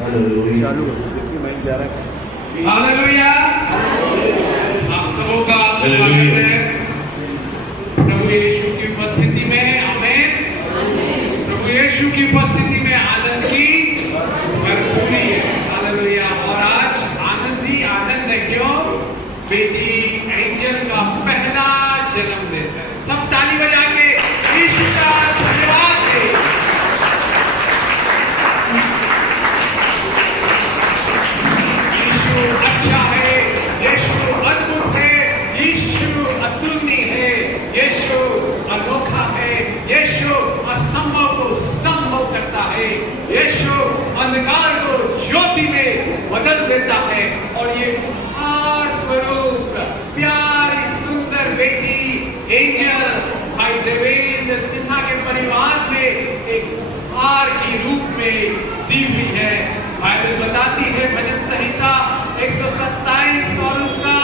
चालू देखिए मैं जा रहा है। हालेलुया। आप सबों का स्वागत है प्रभु यीशु की उपस्थिति में। आमीन। प्रभु यीशु की उपस्थिति में आनंद की भरपूरी है। हालेलुया। और आज आनंद ही आनंद है। क्यों? बेटी एंजल का पहला जन्मदिन है। सब ताली बजा के यीशु का धन्यवाद दें। यीशु अच्छा है, यीशु अद्भुत है, यीशु अतुलनीय है, यीशु अनोखा है, यीशु असंभव को संभव करता है, यीशु अंधकार को ज्योति में बदल देता है। और ये उपहार स्वरूप प्यारी सुंदर बेटी एंजल भाई देवेंद्र सिन्हा के परिवार में एक उपहार की रूप में दी हुई है। बाइबल बताती है भजन संहिता 127 और उसका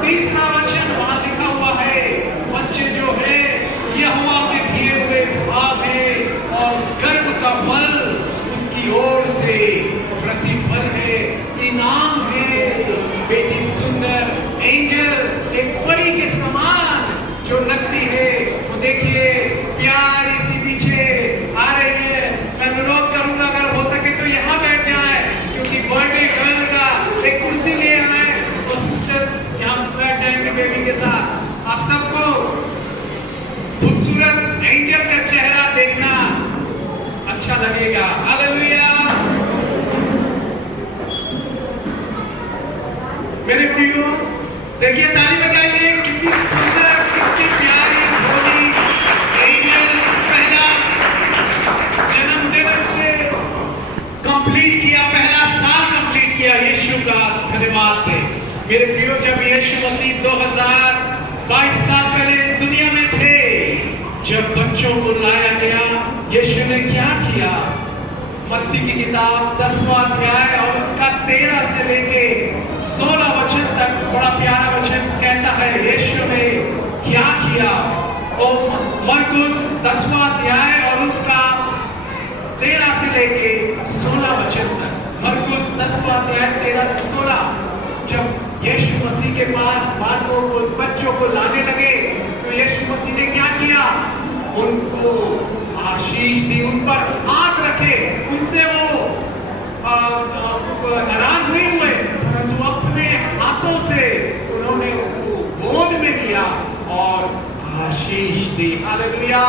3रा वचन वहां लिखा हुआ है, बच्चे जो है यहोवा के दिए हुए भाग है और गर्भ का फल उसकी ओर से प्रतिफल है, इनाम है। बेटी सुंदर एंजल एक परी के समान जो लगती है, वो देखिए प्यारी सी पीछे आ रही है। मैं अनुरोध करूंगा अगर हो सके तो यहाँ बैठ जाए, क्योंकि बर्थडे गर्ल का एक कुर्सी ले आए और सिस्टर यहाँ बैठ जाएंगे बेबी के साथ। आप सबको खूबसूरत एंजल का चेहरा देखना अच्छा लगेगा। हालेलुया। मेरे प्रियो देखिए, ताली बजाइए। कितनी सुंदर, कितनी प्यारी भोली एंजल पहला जन्मदिन से कंप्लीट किया, पहला साल कंप्लीट किया। यीशु का धन्यवाद है। मेरे प्रियो, जब यीशु मसीह 2022 साल पहले इस दुनिया में थे, जब बच्चों को लाया गया, यीशु ने क्या किया? मत्ती की किताब 10वां अध्याय और उसका 13 से लेके 16 वचन तक बड़ा प्यारा वचन कहता है यीशु ने क्या किया। और मरकुस 10वां अध्याय और उसका 13 से लेके 16 वचन तक। मरकुस 10वां अध्याय 13 से 16। जब यीशु मसीह के पास बालकों को, बच्चों को लाने लगे, तो यीशु मसीह ने क्या किया? उनको आशीष दी, उन पर हाथ रखे। उनसे वो नाराज नहीं हुए, परंतु अपने हाथों से उन्होंने उनको गोद में लिया और आशीष दी। हालेलुया।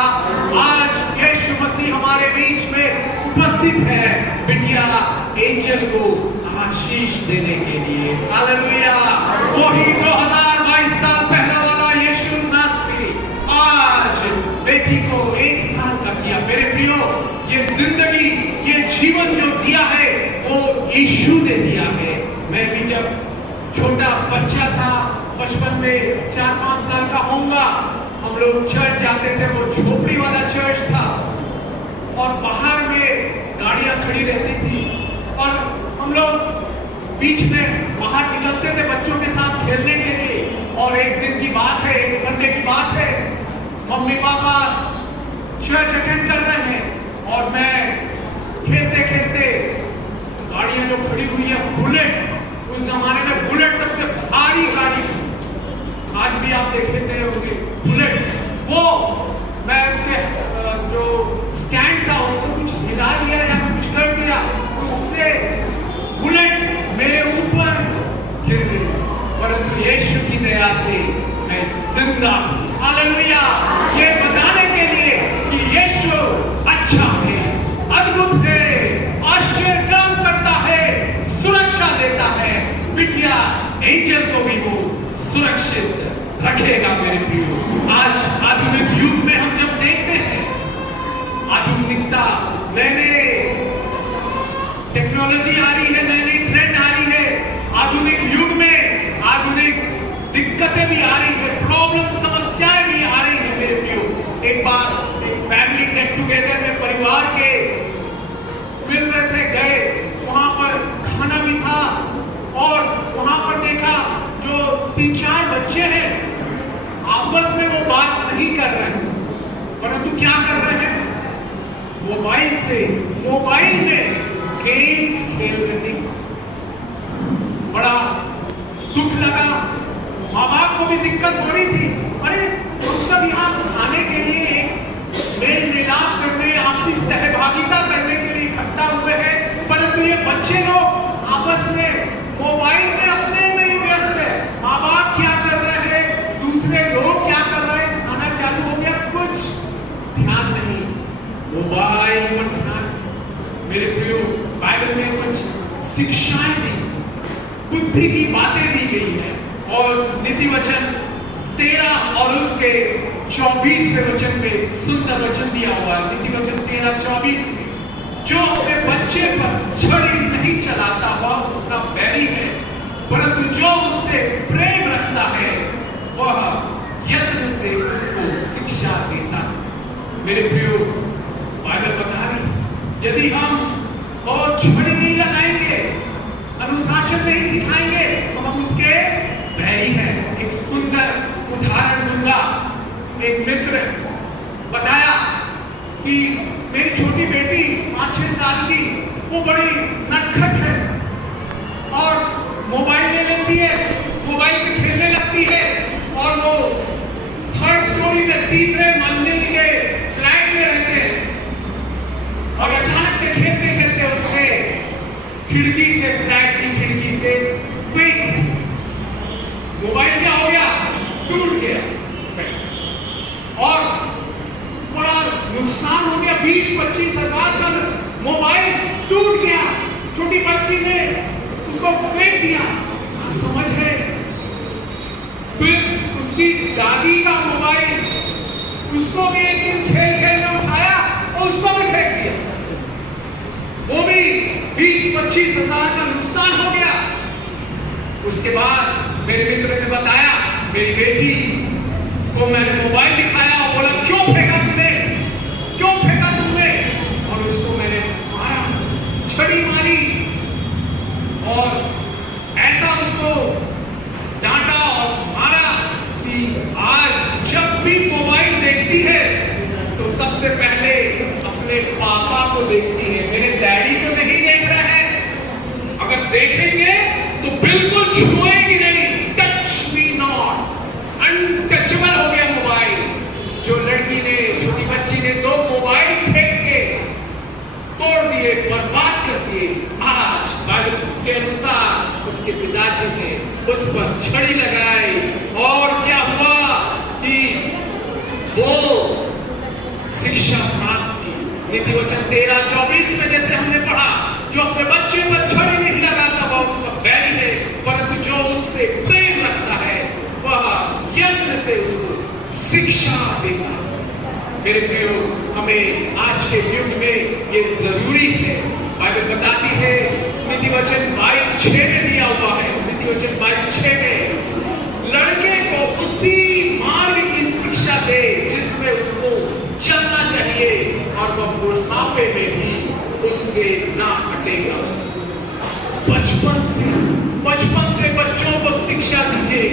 आज यीशु मसीह हमारे बीच में उपस्थित है बिटिया एंजल को आशीष देने के लिए। हालेलुया। वही 2022 साल पहला वाला यीशु नासरी आज बेटी को 1 साल का किया। मेरे प्रियो, ये जिंदगी, ये जीवन जो दिया है वो यीशु ने दिया है। मैं भी जब छोटा बच्चा था, बचपन में 4-5 साल का होऊंगा, हम लोग चर्च जाते थे। वो झोपड़ी वाला चर्च था और बाहर में गाड़ियां खड़ी रहती थी और हम लोग बीच में बाहर निकलते थे बच्चों के साथ खेलने के लिए। और एक दिन की बात है, एक संडे की बात है, मम्मी पापा चर्च अटेंड कर रहे हैं और मैं खेलते खेलते, गाड़ियां जो खड़ी हुई है, बुलेट, उस जमाने में बुलेट सबसे भारी गाड़ी, आज भी आप देखते होंगे बुलेट, वो मैं उसके जो स्टैंड था उसको कुछ हिला दिया या कुछ कर दिया, उससे बुलेट मेरे ऊपर गिर गई। परंतु यीशु की दया से मैं जिंदा हूं। हालेलुया। ये बताने के लिए कि यीशु अच्छा है, अद्भुत है, आश्चर्य काम करता है, सुरक्षा देता है। बिटिया एंजल को भी वो सुरक्षित रखेगा। मेरे प्रियो, आज आधुनिक युग में हम जब देखते हैं आधुनिकता, नए नए टेक्नोलॉजी आ रही है, नई नई ट्रेंड आ रही है, आधुनिक युग में आधुनिक दिक्कतें भी आ रही है, प्रॉब्लम, समस्याएं भी आ रही है। मेरे प्रियो, एक बार एक फैमिली गेट टुगेदर में परिवार के मिल रहे थे, गए, वहां पर खाना भी था और वहां पर देखा जो 3-4 बच्चे हैं आपस में वो बात नहीं कर रहे हैं, परंतु क्या कर रहे हैं? मोबाइल में गेम्स खेल रही थी। बड़ा दुख लगा, माँ बाप को भी दिक्कत हो रही थी। अरे हम सब यहाँ खाने के लिए मेल मिलाप करने, आपसी सहभागिता करने के लिए इकट्ठा हुए हैं, परंतु ये बच्चे लोग आपस में मोबाइल में अपने में ही व्यस्त है। माँ बाप क्या कर रहे हैं, दूसरे लोग क्या कर रहे हैं, खाना चालू हो गया, कुछ ध्यान नहीं, मोबाइल पर ध्यान। मेरे प्रियो, बाइबल में कुछ शिक्षाएं दी, बुद्धि की बातें दी गई है, और नीति वचन 13 और उसके 24वें वचन में सुंदर वचन दिया हुआ है। नीति वचन 13-24 में, जो अपने बच्चे पर छड़ी नहीं चलाता हुआ उसका बैरी है, परंतु जो उससे प्रेम रखता है वह यत्न से उसको शिक्षा देता है। मेरे प्रियो, बाइबल बता रही, यदि हम और छड़ी नहीं लगाएंगे, अनुशासन नहीं सिखाएंगे, तो हम उसके बैरी हैं। एक सुंदर उदाहरण दूंगा। एक मित्र बताया कि मेरी छोटी बेटी 5-6 साल की, वो बड़ी नटखट है और मोबाइल ले लेती है, मोबाइल से खेलने लगती है, और वो 3rd स्टोरी में 3रे मंजिल के फ्लैट में रहते हैं, और अचानक से खेलते खेलते उससे खिड़की से, फ्लैट की खिड़की से मोबाइल क्या हो गया, टूट गया, और बड़ा नुकसान हो गया। 20-25 हजार का मोबाइल टूट गया। छोटी बच्ची ने उसको फेंक दिया, समझ है। फिर उसकी दादी का मोबाइल, उसको भी एक दिन खेल खेल में उठाया और उसको भी फेंक दिया, वो भी 20-25 हजार का नुकसान हो गया। उसके बाद मेरे मित्र ने बताया, मेरी बेटी को मैंने मोबाइल दिखाया और बोला, क्यों फेंका तुमने, क्यों फेंका तुमने, और उसको मैंने मारा, छड़ी मारी, और ऐसा उसको डांटा और मारा कि आज जब भी मोबाइल देखती है तो सबसे पहले अपने पापा को देखती है, मेरे डैडी को नहीं देख रहा है। अगर देखेंगे तो बिल्कुल छुएगी नहीं, टच मी नॉट, अनटचेबल हो गया मोबाइल। जो लड़की ने, छोटी बच्ची ने 2 मोबाइल फेंक के तोड़ दिए, बर्बाद कर दिए, आज बाइबल के अनुसार उसके पिताजी ने उस पर छड़ी लगाई, और क्या हुआ कि वो शिक्षा प्राप्त की। नीति वचन 13-24 में जैसे हमने पढ़ा, जो अपने बच्चे पर छड़ी नहीं लगाता वह उसका बैरी है, परंतु जो उससे प्रेम रखता है वह यत्न से उसको शिक्षा देता है। मेरे प्रियो, हमें आज के युग में ये जरूरी है। बाइबल बताती है, नीति वचन 22:6 में दिया हुआ है, नीति वचन 22:6 में, लड़के को उसी मार्ग की शिक्षा दे जिसमें उसको चलना चाहिए, और वह बुढ़ापे में भी उससे ना हटेगा। बचपन से बच्चों को शिक्षा दीजिए।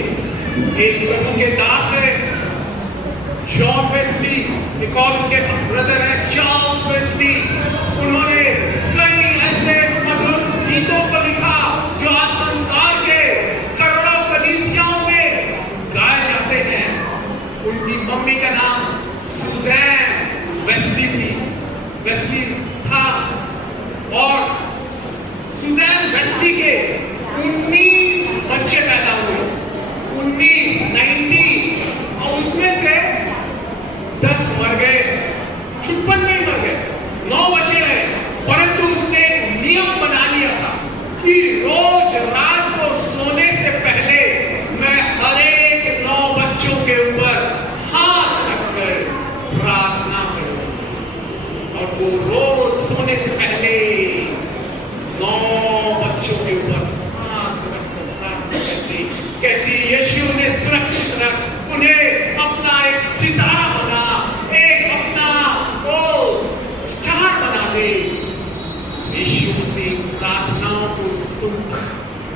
एक प्रभु के दास है जॉन वेस्ली, एक और उनके ब्रदर है चार्ल्स वेस्ली। उन्होंने कई ऐसे मधुर गीतों को लिखा जो आज संसार के करोड़ों कलीसियाओं में गाए जाते हैं। उनकी मम्मी का नाम सुजैन वेस्ली था, और सुजैन वेस्ली के 19 बच्चे पैदा हुए, 19 और उसमें से 10 मर गए, 56 नहीं मर गए, 9 बचे रहे। परंतु उसने नियम बना लिया था कि रोज रात को सोने से पहले मैं हर एक 9 बच्चों के ऊपर हाथ रखकर प्रार्थना करूंगा, और वो रोज सोने से पहले 9 बच्चों के ऊपर हाथ रखकर प्रार्थना करती, कहती यीशु ने सुरक्षित रख, उन्हें अपना एक सितारा बना, एक अपना वो स्टार बना दे। यीशु मसीह प्रार्थनाओं को सुनता,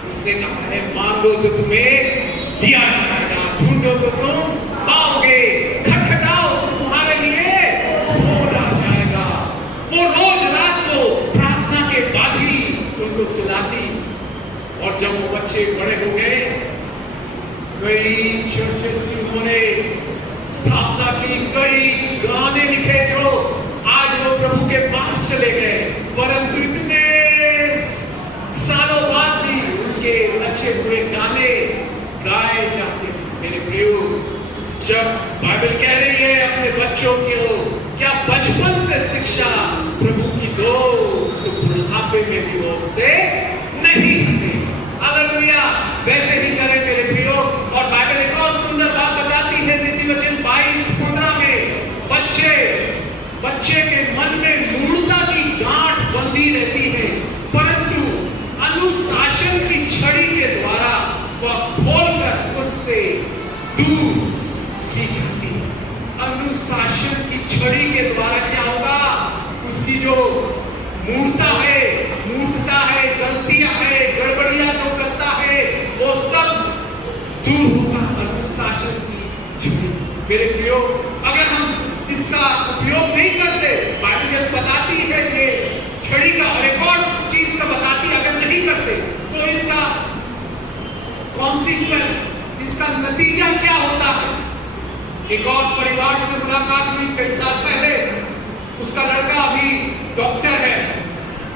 उसने कहा है, मांगो तो तुम्हें दिया जाएगा, ढूंढो तो तुम पाओगे, खटखटाओ तो तुम्हारे लिए खोला जाएगा। वो रोज रात को प्रार्थना के बाद ही उनको सुलाती। और जब वो बच्चे बड़े हो गए, कई चर्चेस की उन्होंने स्थापना की, कई गाने लिखे जो आज वो प्रभु के पास चले गए, परंतु इतने सालों बाद भी उनके अच्छे बुरे गाने गाए जाते हैं। मेरे प्रियो, जब बाइबल कह रही है अपने बच्चों को क्या बचपन से शिक्षा प्रभु की दो, तो बुढ़ापे में भी वो उससे नहीं हटे। हालेलुया। वैसे ही करें मेरे प्रियो। और बाइबल एक और सुंदर बात बताती है, नीति वचन 22:15 में, बच्चे के मन में मूढ़ता की गांठ बंधी रहती है, परंतु अनुशासन की छड़ी के द्वारा वह खोलकर उससे दूर की जाती है। अनुशासन की छड़ी के द्वारा क्या होगा? उसकी जो मूर्खता है, गलतियां है, गड़बड़ियां जो करता है, वो सब दूर होगा। अनुशासन की छड़ी। मेरे प्रियो, अगर हम इसका उपयोग नहीं करते, बाइबल जैसे बताती है कि छड़ी का और एक और चीज का बताती है, अगर नहीं करते तो इसका कॉन्सिक्वेंस, इसका नतीजा क्या होता है? एक और परिवार से मुलाकात हुई कई साल पहले। उसका लड़का अभी डॉक्टर है,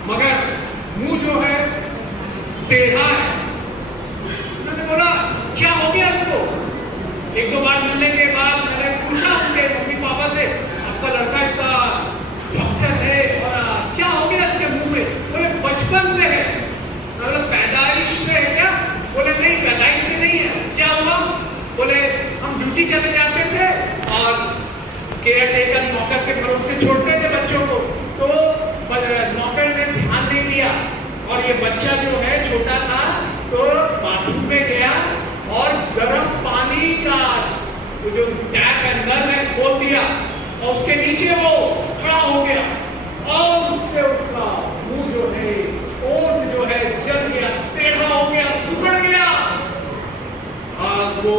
मगर मुंह जो है टेढ़ा है। मैंने बोला क्या हो गया इसको? एक दो बार मिलने के बाद मैंने पूछा उनके मम्मी पापा से, आपका लड़का इतना डॉक्टर है और क्या हो गया इसके मुंह में? बोले बचपन से है। मतलब पैदाइश से है क्या? बोले नहीं, पैदाइश से नहीं है। क्या हुआ? बोले हम ड्यूटी चले जाते थे और केयर टेकर नौकर के भरोसे छोड़ते थे बच्चों को, तो नौकर ने ध्यान नहीं दिया और ये बच्चा जो है छोटा था, तो बाथरूम में गया और गर्म पानी का जो टैप है, नल है, खोल दिया और उसके नीचे वो खड़ा हो गया और उससे उसका मुंह जो है, ओठ जो है जल गया, टेढ़ा हो गया, सुकड़ गया। आज वो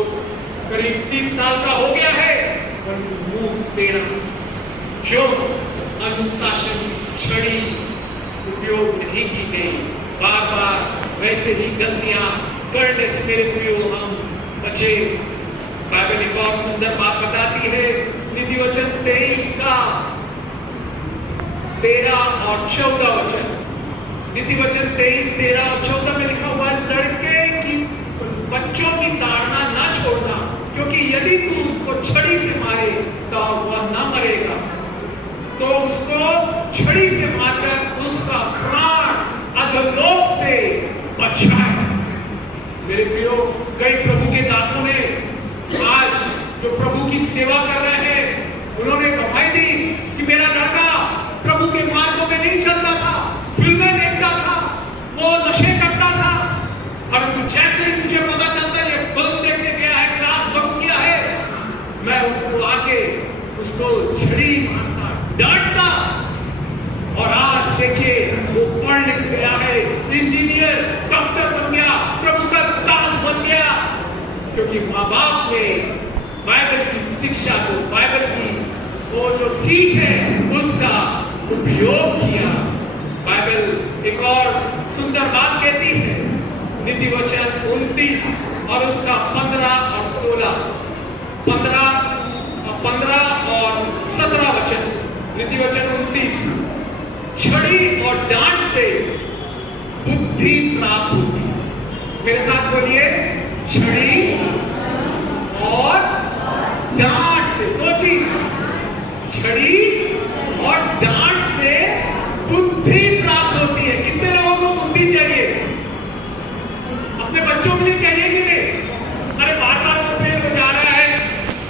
करीब 30 साल का हो गया है और मुंह टेढ़ा। क्यों? अनुशासन की छड़ी उपयोग नहीं की गई। बार बार वैसे ही गलतियां करने से मेरे प्रियो हम बचे। बाइबल एक और सुंदर बात बताती है, नीति वचन 23 का 13 और 14 वचन। नीति वचन 23, 13 और 14 में लिखा हुआ है, लड़के की बच्चों की ताड़ना ना छोड़ना, क्योंकि यदि तू उसको छड़ी से मारे तो वह न मरेगा, तो उसको छड़ी से मारकर उसका प्राण अधोलोक से बचाए। मेरे प्रियो, कई प्रभु के दासों ने आज जो प्रभु की सेवा कर रहे हैं, उन्होंने गवाही दी कि मेरा लड़का प्रभु के मार्गों में नहीं चलता था, फिल्में देखता था, वो नशे करता था, परंतु जैसे ही मुझे पता चलता है ये फिल्म देखने गया है, क्लास बंक किया है, मैं उसको आके उसको छड़ी मारता, डांटता। और आज देखिए वो पढ़ लिख गया है, इंजीनियर, डॉक्टर बन गया, प्रभु का दास बन गया, क्योंकि माँ बाप ने बाइबल की शिक्षा को, बाइबल की वो जो सीख है उसका उपयोग किया। बाइबल एक और सुंदर बात कहती है, नीति वचन 29 और उसका 15 और 16, 15 और 17 वचन। नीति वचन 29, छड़ी और डांट से बुद्धि प्राप्त होती है। मेरे साथ बोलिए, छड़ी और डांट से, दो चीज, छड़ी और डांट से बुद्धि प्राप्त होती है। कितने लोगों को बुद्धि चाहिए? अपने बच्चों के लिए चाहिए कि नहीं? अरे बार बार तो फेल हो जा रहा है,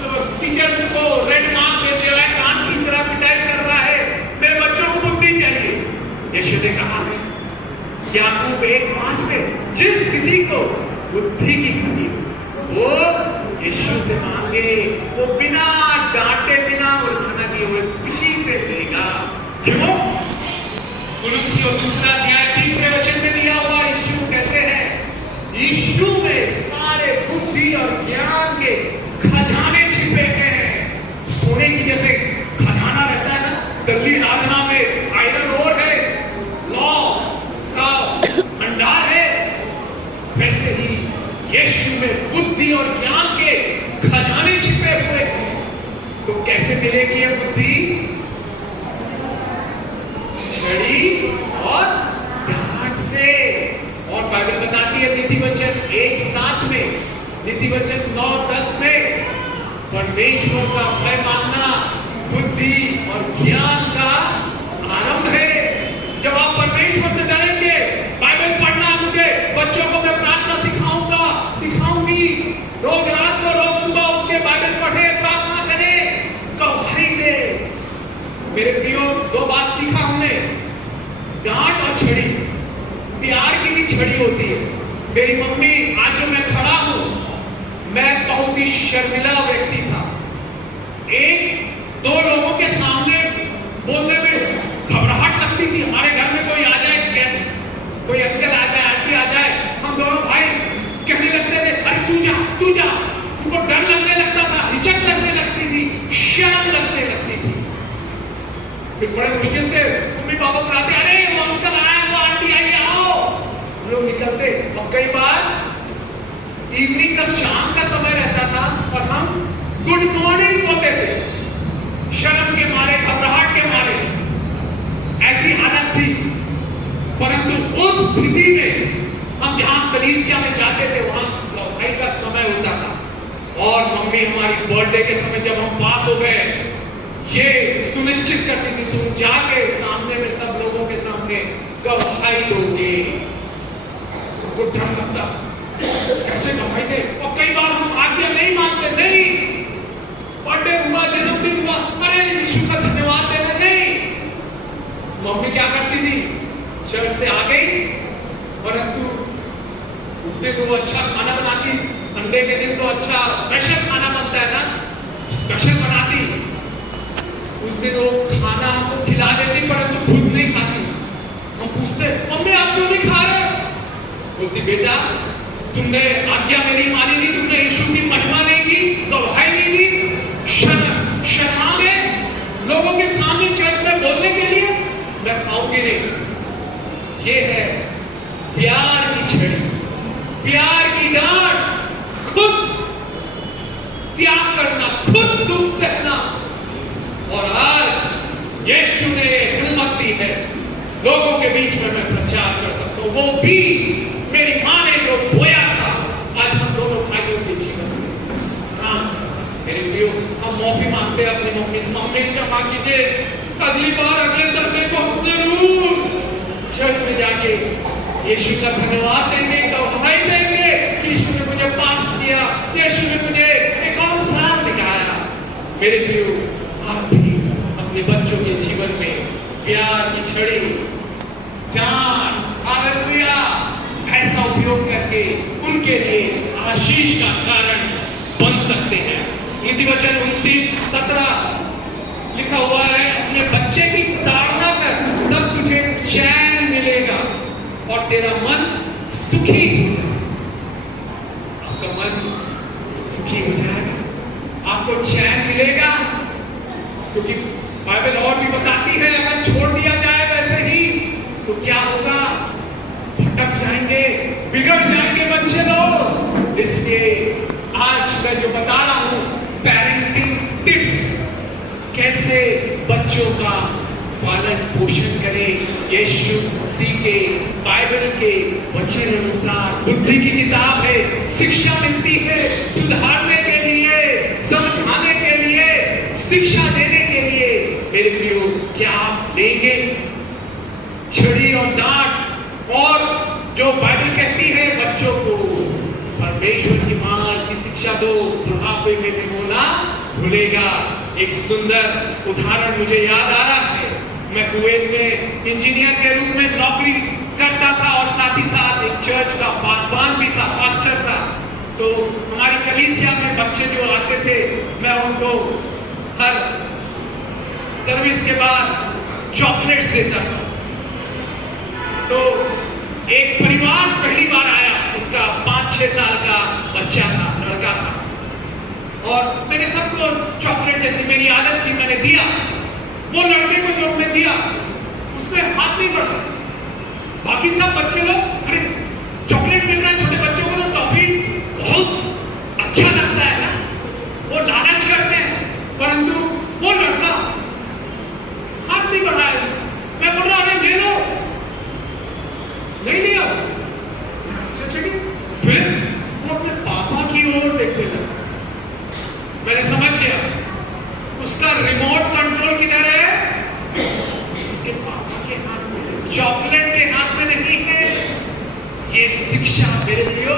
तो टीचर उसको रेड मार्क दे दे रहा है, कान खींच रहा, पिटाई कर रहा है, मेरे बच्चों को बुद्धि चाहिए। यीशु ने कहा है याकूब 1:5 में, जिस किसी को बुद्धि की कमी वो यीशु से मांगे, वो बिना डांटे, बिना उल्लंघन किए हुए खुशी से देगा। क्यों? कुलुस्सियों 2 अध्याय 30वें वचन में दिया हुआ यीशु कहते हैं, यीशु में सारे बुद्धि और ज्ञान के खजाने छिपे हैं। सोने की जैसे खजाना रहता है ना, दिल्ली राजना में आयरन ओर है, लॉ का यीशु में बुद्धि और ज्ञान के खजाने छिपे हुए हैं। तो कैसे मिलेगी ये बुद्धि? छड़ी और डांट से। और बाइबल बताती है नीति वचन 1:7 में, नीति वचन 9:10 में, परमेश्वर का भय मानना बुद्धि और ज्ञान का आरंभ है। जब आप परमेश्वर से डरेंगे, बाइबल पढ़ना, मुझे बच्चों को मैं प्रार्थना सिखाऊंगी, रोज रात को रोज सुबह उठ के बाइबल पढ़े, प्रार्थना करे, गवाही दे। मेरे प्रियो, 2 बात सीखा हमने, डांट और छड़ी। प्यार की भी छड़ी होती है। मेरी मम्मी, आज जो मैं खड़ा हूं, मैं बहुत ही शर्मिला व्यक्ति था। 1-2 लोगों के सामने बोलने में घबराहट लगती थी। हमारे घर में कोई आ जाए, गेस्ट, कोई अंकल आ जाए, आंटी आ जाए, हम दोनों भाई कहने लगते थे, अरे तू जा। उनको डर लगने लगता था, हिचक लगने लगती थी, शर्म लगने लगती थी। फिर बड़े मुश्किल से मम्मी पापा बुलाते, अरे वो अंकल आए, वो आंटी आई, आओ। हम लोग निकलते। और कई बार इवनिंग का, शाम का समय रहता था और हम गुड मॉर्निंग बोलते थे, शर्म के मारे, घबराहट के मारे। ऐसी हालत थी। परंतु उस स्थिति में हम जहां कलीसिया में जाते थे, वहां भाई का समय होता था और मम्मी हमारी बर्थडे के समय जब हम पास हो गए, ये सुनिश्चित करती थी, तुम जाके सामने में सब लोगों के सामने गवाही दोगे। उनको डर लगता, कैसे गवाही दे? और कई बार हम आज्ञा नहीं मानते, नहीं, बर्थडे हुआ, जन्मदिन हुआ, अरे यीशु का धन्यवाद देना, नहीं। मम्मी क्या करती थी? चर्च से आ गई, परंतु उस दिन वो अच्छा खाना बनाती। संडे के दिन तो अच्छा स्पेशल खाना बनता है ना, स्पेशल बनाती। उस दिन वो खाना हमको खिला देती, परंतु खुद नहीं खाती। हम पूछते, मम्मी आप क्यों नहीं खा रहे? बोलती, बेटा तुमने आज्ञा मेरी मानी नहीं, तुमने यीशु की महिमा नहीं की, गवाही नहीं दी, शर्मा गए लोगों के सामने चर्च में बोलने के लिए, मैं खाऊंगी नहीं। ये है प्यार की छड़ी, प्यार की डांट, खुद त्याग करना, खुद दुख सहना। और आज यीशु ने हिम्मत दी है, लोगों के बीच में मैं प्रचार कर सकता हूं। वो भी मेरी मां ने जो बोया था, आज हम दोनों भाइयों के जीवन में। हाँ मेरे प्रियो, हम माफी मांगते हैं अपनी मम्मी से, क्षमा कीजिए, अगली बार अगले संडे को हम जरूर चर्च में जाके यीशु का धन्यवाद देंगे, गवाही देंगे, यीशु ने मुझे पास किया, यीशु ने मुझे एक और साथ दिखाया। मेरे प्रियो, आप भी अपने बच्चों के जीवन में प्यार की छड़ी, जान, हालेलुया, ऐसा उपयोग करके उनके लिए आशीष का कारण बन सकते हैं। नीति वचन 29:17 लिखा हुआ है, अपने बच्चे की ताड़ना कर, तब तुझे चैन मिलेगा और तेरा मन सुखी हो जाएगा। आपका मन सुखी हो जाएगा, आपको चैन मिलेगा। क्योंकि बाइबल और भी बताती है, अगर छोड़ दिया जाए वैसे ही तो क्या होगा? भटक जाएंगे, बिगड़ जाएंगे बच्चे लोग। इसलिए आज मैं जो बता रहा हूं, पेरेंटिंग टिप्स, कैसे बच्चों का पालन पोषण करें, यीशु मसीह के बाइबल के वचन अनुसार। बुद्धि की किताब है, शिक्षा मिलती है सुधारने के लिए, समझाने के लिए, शिक्षा देने के लिए। मेरे प्रियो, क्या आप देंगे छड़ी और डांट? और जो बाइबल कहती है बच्चों को परमेश्वर की मान की शिक्षा दो, बुढ़ापे में भी वो ना भूलेगा। एक सुंदर उदाहरण मुझे याद आ रहा है। मैं कुवैत में इंजीनियर के रूप में नौकरी करता था और साथ ही साथ एक चर्च का पासवान भी था, पास्टर था। तो हमारी कलीसिया में बच्चे जो आते थे, मैं उनको हर सर्विस के बाद चॉकलेट्स देता था। तो एक परिवार पहली बार आया, उसका 5-6 साल का बच्चा था, लड़का था, और मैंने सबको चॉकलेट, जैसी मेरी आदत थी, मैंने दिया। वो लड़के को जो हमने दिया, उसने हाथ नहीं बढ़ा। बाकी सब बच्चे लोग, अरे चॉकलेट मिल रहा है, छोटे बच्चों को तो टॉफी शिक्षा मेरे लिए।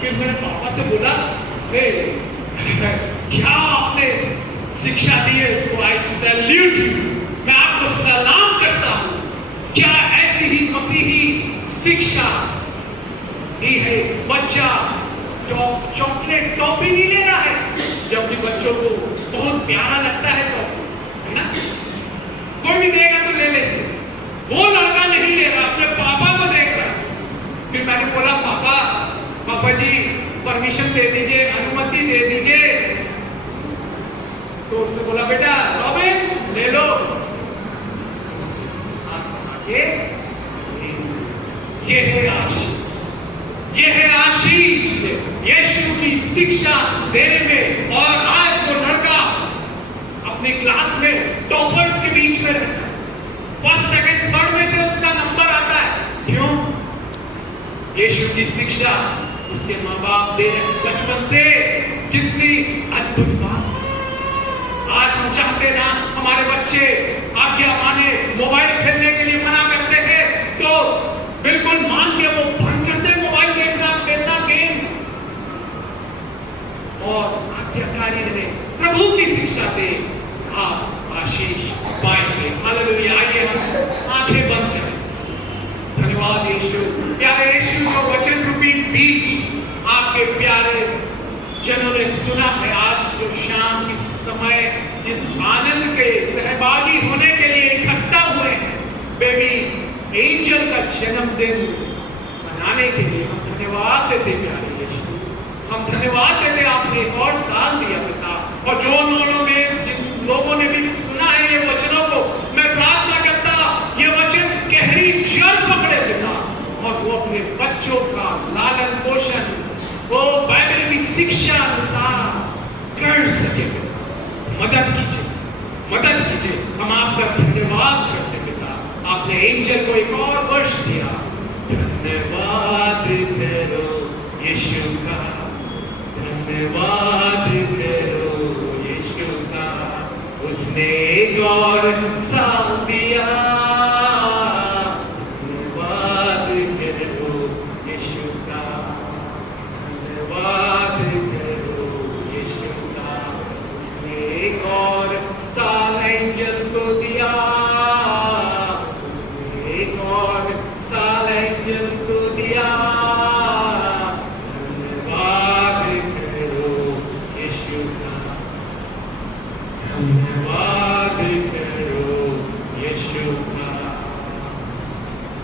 फिर मैंने पापा से बोला, क्या आपने शिक्षा दी है इसको, आई सैल्यूट यू, मैं आपको सलाम करता हूं। क्या ऐसी ही मसीही शिक्षा दी है? बच्चा चॉकलेट टॉफी नहीं ले रहा है, जब भी बच्चों को बहुत प्यारा लगता है टॉफी, है ना, कोई भी देगा तो ले लेते। वो लड़का नहीं ले रहा, अपने पापा को देख रहा। फिर मैंने बोला, पापा जी परमिशन दे दीजिए, अनुमति दे दीजिए। तो उसने बोला, बेटा रॉबिन ले लो। ये है आशीष, ये है आशीष यीशु की शिक्षा देने में। और आज वो लड़का अपनी क्लास में टॉपर्स के बीच में रहता है, फर्स्ट सेकंड थर्ड में से उसका नंबर आता है। क्यों? यीशु की शिक्षा उसके माँ बाप दे रहे बचपन से। कितनी अद्भुत बात। आज हम चाहते ना हमारे बच्चे आज्ञा माने, मोबाइल खेलने के लिए मना करते हैं तो बिल्कुल मान के वो बंद करते हैं मोबाइल देखना, खेलना, गेम्स, और आज्ञाकारी रहे, प्रभु की शिक्षा से आप आशीष पाएंगे। हालेलुया। आइए हम आंखें बंद करें। धन्यवाद यीशु। प्यारे यीशु को वचन रूपी बीज आपके प्यारे जनों ने सुना है। आज जो शाम के समय इस आनंद के सहभागी होने के लिए इकट्ठा हुए हैं, बेबी एंजल का जन्मदिन मनाने के लिए हम धन्यवाद देते प्यारे यीशु। हम धन्यवाद देते, आपने एक और साल दिया पिता। और जो जिन लोगों ने भी सुना है ये वचनों को, मैं प्रार्थना करता ये वचन गहरी जड़ पकड़े पिता, और वो अपने बच्चों का लालन पोषण वो बाइबल की शिक्षा अनुसार कर सके पिता। मदद कीजिए, मदद कीजिए। हम आपका धन्यवाद करते पिता, आपने एंजल को एक और वर्ष दिया। धन्यवाद करो यीशु का, धन्यवाद करो यीशु का, उसने एक और साल दिया। धन्यवाद करो यीशु का, धन्यवाद करो यीशु का, उसने एक और साल एंजल को दिया, उसने एक और साल एंजल को दिया। धन्यवाद करो यीशु का, धन्यवाद करो यीशु का।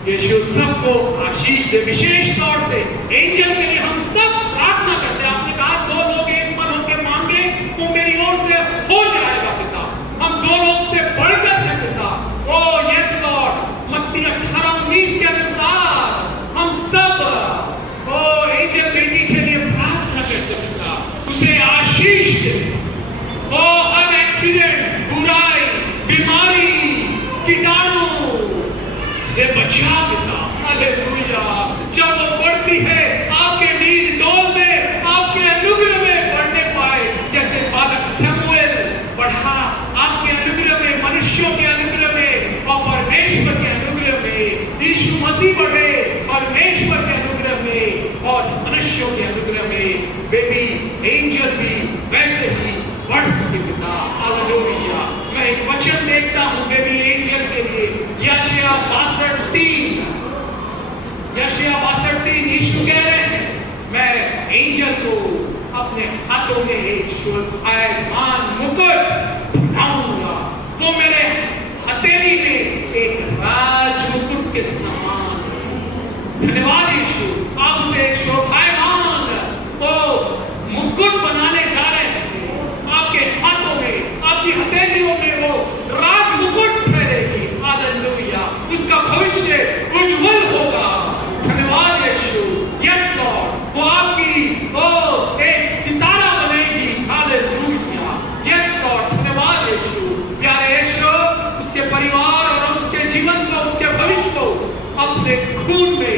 यीशु सबको आशीष दे। विशेष तौर से एंजल के लिए हम सब प्रार्थना करते हैं। आपने कहा दो लोग एक मन होकर मांगे तो मेरी ओर से हो जाएगा पिता। हम दो लोग से बढ़कर हैं पिता। ओ यस लॉर्ड, मत्ती 18:19 के अनुसार हम सब ओ एंजल बेटी के लिए प्रार्थना करते पिता, उसे आशीष दे। ओ हर एक्सीडेंट, बुराई, बीमारी, कीटाणु से बचा पिता। हालेलुया। जब वो बढ़ती है आपके नील डोल में, आपके अनुग्रह में बढ़ने पाए, जैसे बालक शमूएल बढ़ा आपके अनुग्रह में, मनुष्यों के अनुग्रह में और परमेश्वर के अनुग्रह में। यीशु मसीह बढ़े परमेश्वर के अनुग्रह में और मनुष्यों के अनुग्रह में। बेबी एंजल भी वैसे ही बढ़ सके पिता। हालेलुया। मैं एक वचन देखता हूं बेबी एंजल के लिए, यशायाह 62:3। यशायाह 62:3 यीशु कह रहे हैं, मैं एंजल को अपने हाथों में एक शोभायमान मुकुट बनाऊंगा। वो मेरे हथेली में एक राज मुकुट के समान। धन्यवाद यीशु। आप उसे एक शोभायमान मुकुट बनाने जा रहे हैं। आपके हाथों में, आपकी हथेलियों में वो राज मुकुट फहरेगी। हालेलुया। उसका भविष्य उज्जवल होगा। धन्यवाद यीशु। Yes Lord. वो आपकी एक सितारा बनेगी। हालेलुया। Yes Lord. धन्यवाद यीशु। प्यारे यीशु, उसके परिवार और उसके जीवन को, उसके भविष्य को अपने खून में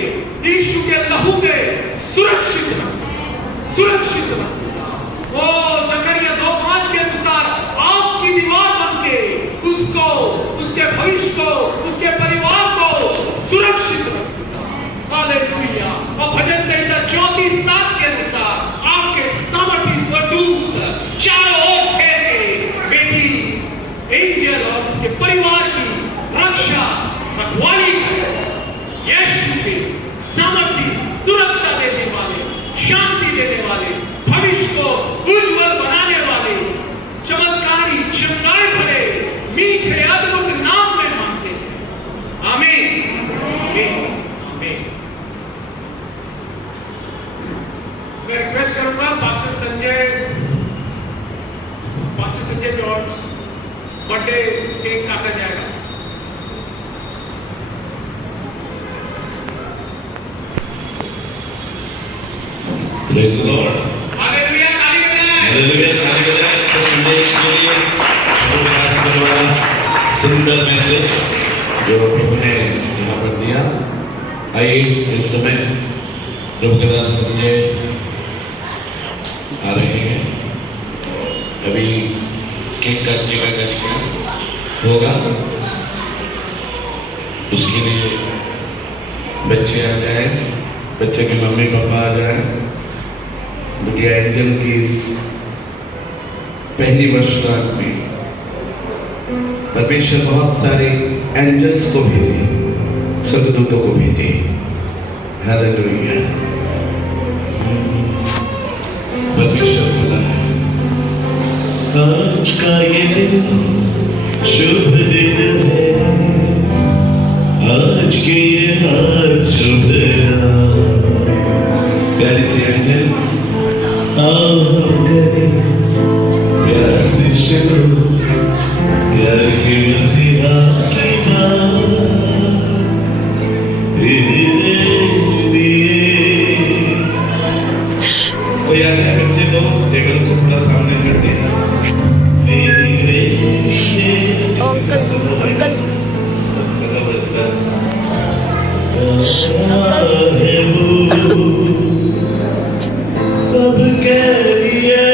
मैं रिक्वेस्ट करूंगा pastor Sanjay George birthday cake काटा जाएगा। Praise the Lord. हालेलुया, ताली बजाएं। हालेलुया, ताली बजाएं। तो संदेश के लिए प्रभु का द्वारा सुंदर मैसेज जो प्रभु ने यहाँ पर दिया। आइए इस समय प्रभु के दास संजय आ रहे हैं। अभी केक काटने का कार्यक्रम होगा, उसके लिए बच्चे आ जाए, बच्चे के मम्मी पापा आ जाए। बिटिया एंजल की इस पहली वर्षगांठ में परमेश्वर बहुत सारे एंजल्स को भेजे, स्वर्गदूतों को भेजे। हालेलुया। परमेश्वर बोला है, आज का ये दिन शुभ दिन है, आज की ये रात शुभ रात। प्यारी सी एंजल आओ हम करें प्यार से शुरू, प्यार के मसीहा की बात तेरे लिए। ओ यार बच्चे को टेबल को थोड़ा सामने कर देना। सबके लिए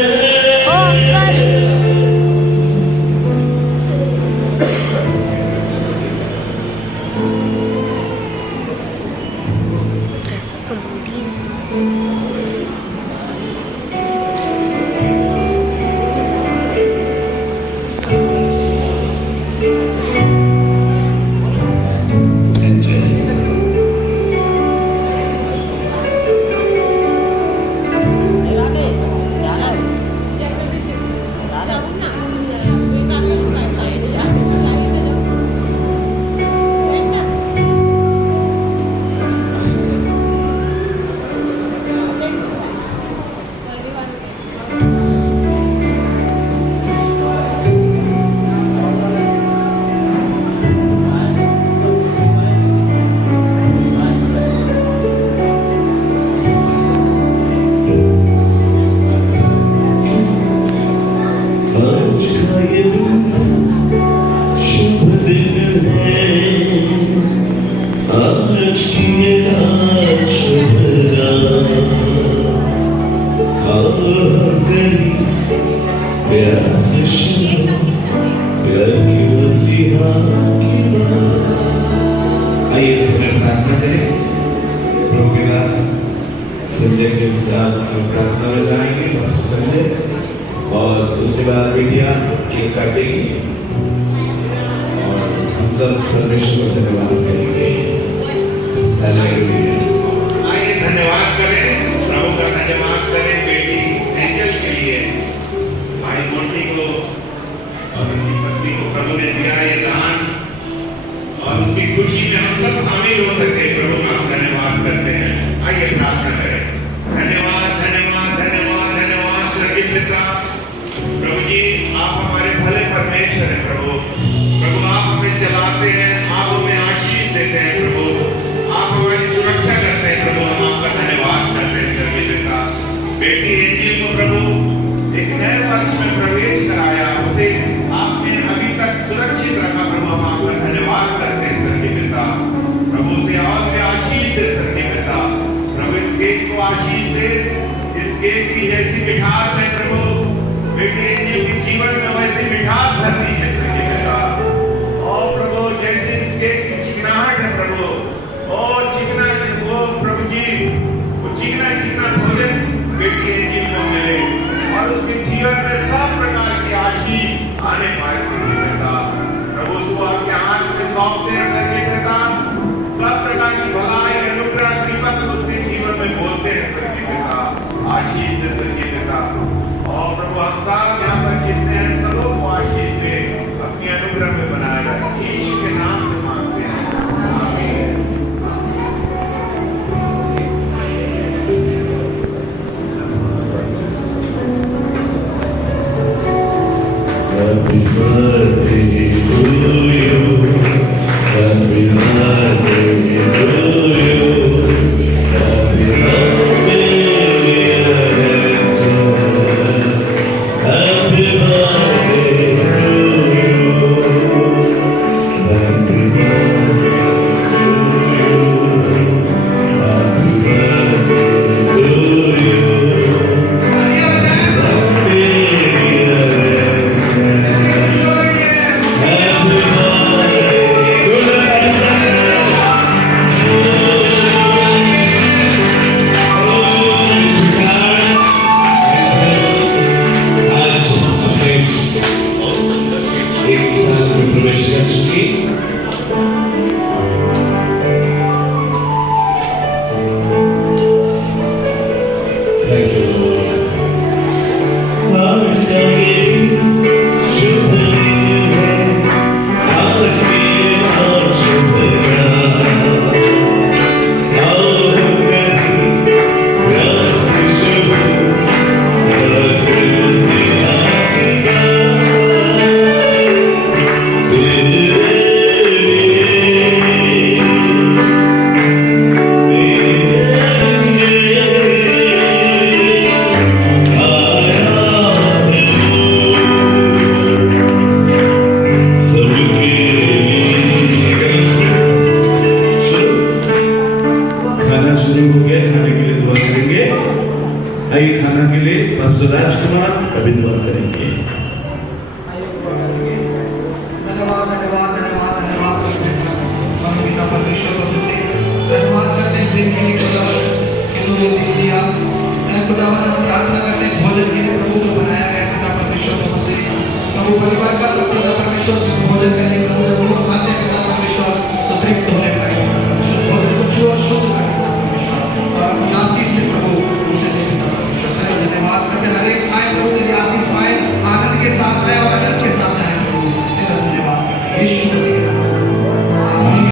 संजय के साथ प्रार्थना में जाएंगे, संजय, और उसके बाद बेटिया केक काटेगी और हम सब परमेश्वर को धन्यवाद करेंगे। हालेलुया। आइए धन्यवाद करें, प्रभु का धन्यवाद करें बेटी एंजल के लिए, भाई मोटी को और उसकी पत्नी को प्रभु ने दिया ये दान, और उसकी खुशी में हम सब शामिल हो सकते हैं। प्रभु का हम धन्यवाद करते हैं। आइए प्रार्थना करें। धन्यवाद धन्यवाद धन्यवाद धन्यवाद स्वर्गीय पिता, प्रभु जी आप हमारे भले परमेश्वर हैं। प्रभु आप हमें चलाते हैं, आप हमें आशीष देते हैं। प्रभु आप हमारी सुरक्षा करते हैं। प्रभु हम आपका धन्यवाद करते हैं स्वर्गीय पिता। बेटी एंजल को प्रभु एक नए वर्ष में प्रवेश कराया, उसे आपने अभी तक सुरक्षित रखा। प्रभु हम आपका धन्यवाद करते हैं स्वर्गीय पिता। प्रभु से और भी आशीष दे स्वर्गीय पिता। प्रभु इस केक को आशीष दे, इस केक की जैसी मिठास है प्रभु बेटी एंजल के जीवन में वैसी मिठास भर दीजिए स्वर्गीय पिता। और प्रभु जैसे इस केक की चिकनाहट है प्रभु, और चिकना वो प्रभु जी वो चिकना चिकना भोजन बेटी एंजल को मिले, और उसके जीवन में सब प्रकार की आशीष आने पाए स्वर्गीय पिता। प्रभु सुबह आपके हाथ में सौंपते हैं स्वर्गीय पिता। सब प्रकार की भलाई अनुग्रह कृपा को उसके जीवन में बोलते हैं स्वर्गीय पिता। आशीष दे स्वर्गीय पिता। और प्रभु हम सब यहाँ पर जितने हैं सबों को आशीष दे, अपनी अनुग्रह में बनाए रखें। यीशु के नाम से मांगते हैं, आमीन। आइए खाना के लिए पास्टर राजकुमार अभिनंदन करेंगे। धन्यवाद धन्यवाद धन्यवाद धन्यवाद परम पिता परमेश्वर प्रभु से धन्यवाद करते हैं जिंदगी के दिया खुदावन हम प्रार्थना करते हैं भोजन के लिए प्रभु को बनाया गया पिता परमेश्वर प्रभु से प्रभु परिवार का परमेश्वर